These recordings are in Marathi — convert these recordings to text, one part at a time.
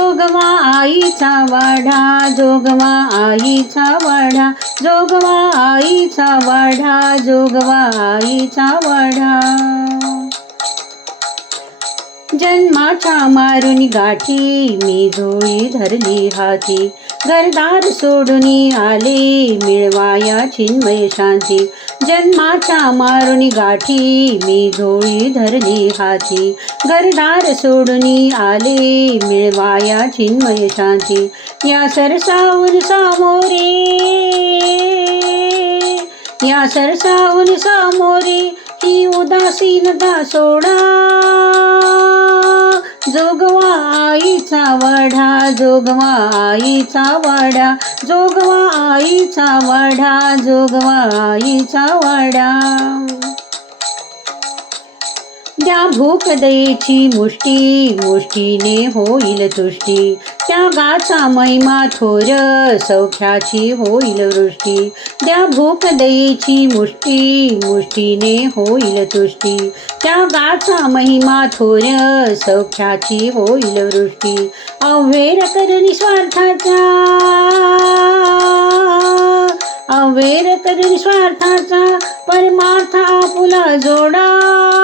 जोगवा आईचा वाढा जोगवा आईचा वाढा जोगवा आईचा वाढा जोगवा आईचा वाढा. जन्माच्या मारून गाठी मी झोळी धरली हाती. घरदार सोडून आले मिळवाया चिन्मय शांती. जन्माच्या मारून गाठी मी झोळी धरली हाती. घरदार सोडून आले मिळवाया चिन्मय शांती. या सरसावून सामोरे या सरसावून सामोरे ही उदासीनता सोडा. जोगवाईचा वाढा जोगवाईचा वढा जोगवाईचा वाढा जोगवाईचा वढा. त्या आईचा मुष्टी मुष्टीने होईल तुष्टी. त्या गाचा महिमा थोर सौख्याची होईल वृष्टी. त्या भूकदयेची मुष्टी मुष्टीने होईल तुष्टी. त्या गाचा महिमा थोर सौख्याची होईल वृष्टी. अव्हेर कर निस्वार्थाचा अव्हेर कर निस्वार्थाचा परमार्थ आपुला जोडा.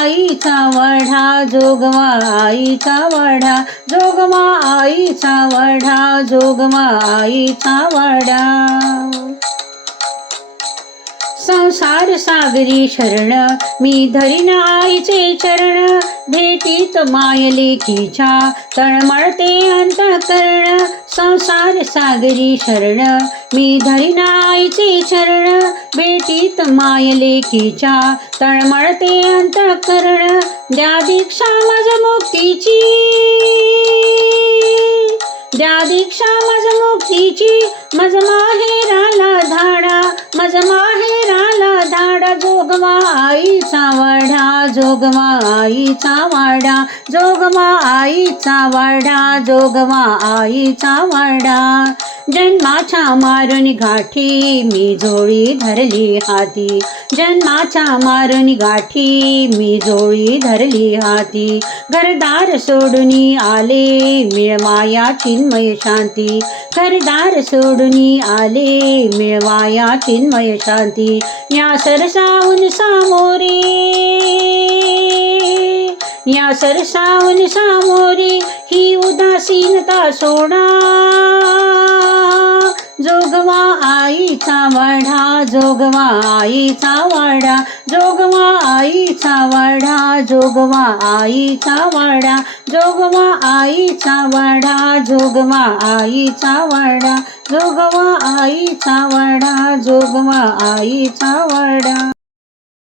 आईचा वढा जोगवा आईचा वढा जोगमा आईचा वढा जोगमा आईचा वढा. संसार सागरी शरण. मी धरीन आईचे चरण. भेटीत मायलेकीच्या तळमळते अंतकरण. संसार सागरी शरण. मी धरीन आईचे चरण. भेटीत मायलेकीच्या तळमळते अंतकरण. द्या दीक्षा माझ मुक्तीची. द्या दीक्षा माझ मुक्तीची. मज माहेराला जोगमा आईचा वाडा जोगमा आईचा वाडा जोगमा आईचा वाडा जोगमा आईचा वाडा. जन्माच्या मारून गाठी मी जोळी धरली हाती. जन्माच्या मारून गाठी मी जोळी धरली हाती. घरदार सोडून आले मिळवाया चिन्मय शांती. घरदार सोडून आले मिळवाया चिन्मय शांती. या सरसावून सामोरे या सरसावून सामोरे ही उदासीनता सोडा. आईचा वाढा जोगवा आईचा वाडा जोगवा आईचा वाडा जोगवा आईचा वाडा जोगवा आईचा वाडा जोगवा आईचा वाडा जोगवा आईचा वाडा जोगवा आईचा वाडा.